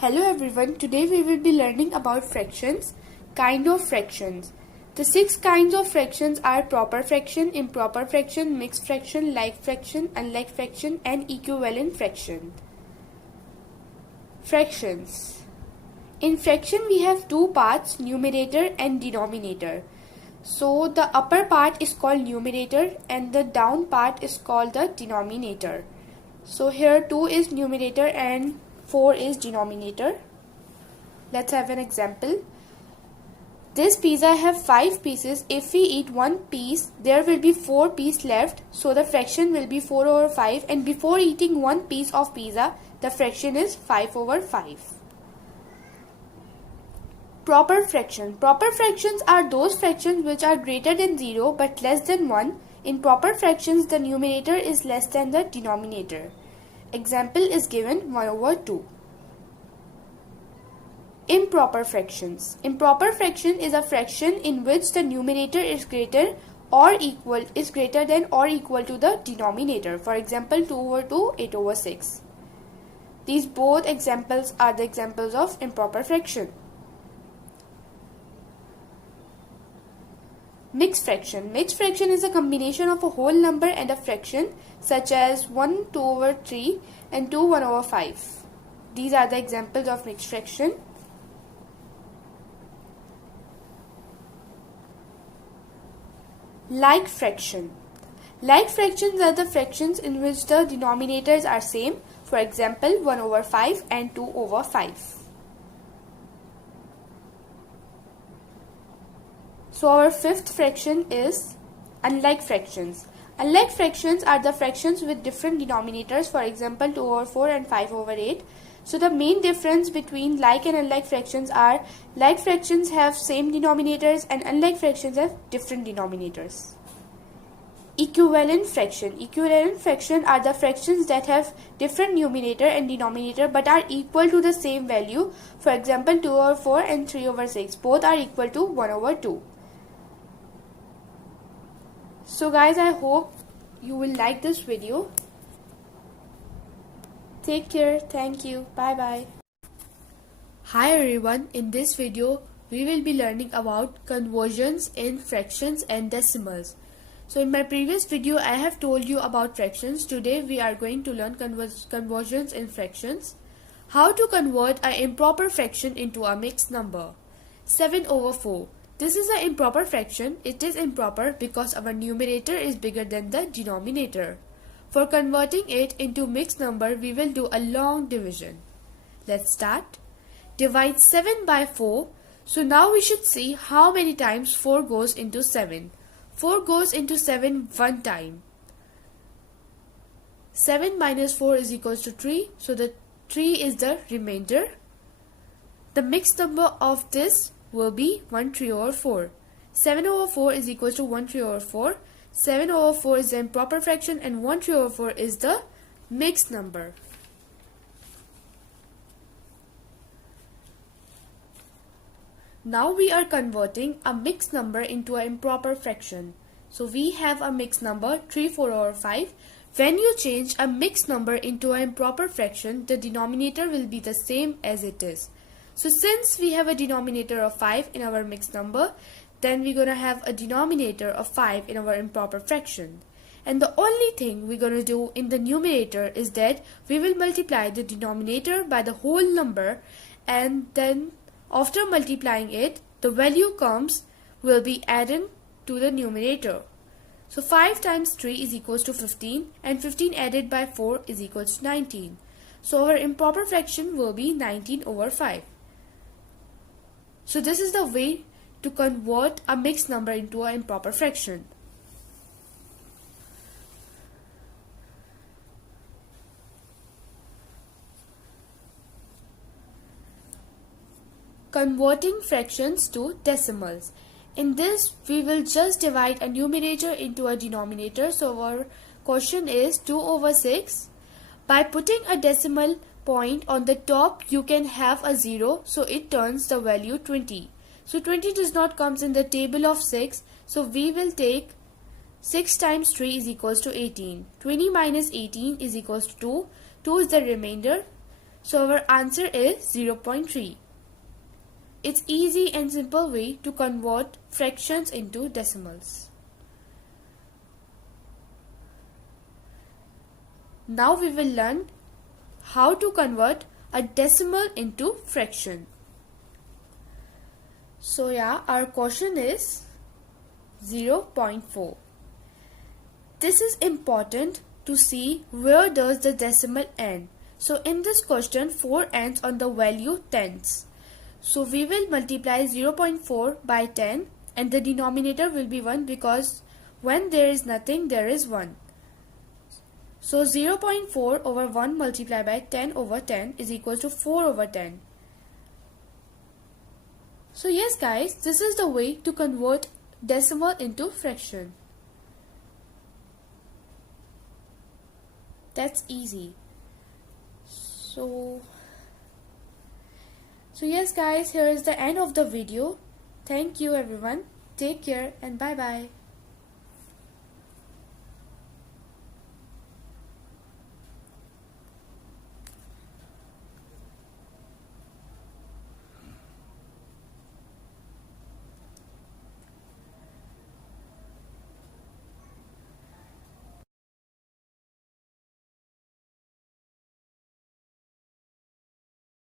Hello everyone, today we will be learning about fractions, kind of fractions. The 6 kinds of fractions are proper fraction, improper fraction, mixed fraction, like fraction, unlike fraction and equivalent fraction. Fractions. In fraction we have two parts, numerator and denominator. So the upper part is called numerator and the down part is called the denominator. So here 2 is numerator and 4 is denominator. Let's have an example. This pizza have 5 pieces. If we eat one piece, there will be 4 pieces left. So the fraction will be 4 over 5. And before eating one piece of pizza, the fraction is 5 over 5. Proper fraction. Proper fractions are those fractions which are greater than 0 but less than 1. In proper fractions, the numerator is less than the denominator. Example is given 1 over 2. Improper fractions. Improper fraction is a fraction in which the numerator is greater than or equal to the denominator. For example, 2 over 2, 8 over 6. These both examples are the examples of improper fraction. Mixed fraction. Mixed fraction is a combination of a whole number and a fraction such as 1 2 over 3 and 2 1 over 5. These are the examples of mixed fraction. Like fraction. Like fractions are the fractions in which the denominators are same. For example, 1 over 5 and 2 over 5. So our fifth fraction is unlike fractions. Unlike fractions are the fractions with different denominators, for example 2 over 4 and 5 over 8. So the main difference between like and unlike fractions are like fractions have same denominators and unlike fractions have different denominators. Equivalent fraction. Equivalent fraction are the fractions that have different numerator and denominator but are equal to the same value. For example 2 over 4 and 3 over 6. Both are equal to 1 over 2. So guys, I hope you will like this video. Take care. Thank you. Bye bye. Hi everyone. In this video, we will be learning about conversions in fractions and decimals. So in my previous video, I have told you about fractions. Today we are going to learn conversions in fractions. How to convert an improper fraction into a mixed number. 7 over 4. This is an improper fraction. It is improper because our numerator is bigger than the denominator. For converting it into mixed number, we will do a long division. Let's start. Divide 7 by 4. So now we should see how many times 4 goes into 7. 4 goes into 7 one time. 7 minus 4 is equals to 3. So the 3 is the remainder. The mixed number of this will be 1 3 over 4. 7 over 4 is equals to 1 3 over 4. 7 over 4 is the improper fraction and 1 3 over 4 is the mixed number. Now we are converting a mixed number into an improper fraction. So we have a mixed number 3 4 over 5. When you change a mixed number into an improper fraction, the denominator will be the same as it is. So since we have a denominator of 5 in our mixed number, then we're going to have a denominator of 5 in our improper fraction. And the only thing we're going to do in the numerator is that we will multiply the denominator by the whole number, and then after multiplying it, the value will be added to the numerator. So 5 times 3 is equals to 15 and 15 added by 4 is equals to 19. So our improper fraction will be 19 over 5. So this is the way to convert a mixed number into an improper fraction. Converting fractions to decimals. In this, we will just divide a numerator into a denominator. So our question is 2 over 6. By putting a decimal point on the top, you can have a 0, so it turns the value 20. So 20 does not comes in the table of 6, so we will take 6 times 3 is equals to 18. 20 minus 18 is equals to 2. 2 is the remainder. So our answer is 0.3. It's easy and simple way to convert fractions into decimals. Now we will learn how to convert a decimal into fraction. So yeah, our question is 0.4. This is important to see where does the decimal end. So in this question 4 ends on the value tens. So we will multiply 0.4 by 10 and the denominator will be 1 because when there is nothing there is 1. So 0.4 over 1 multiplied by 10 over 10 is equal to 4 over 10. So yes guys, this is the way to convert decimal into fraction. That's easy. So yes guys, here is the end of the video. Thank you everyone. Take care and bye bye.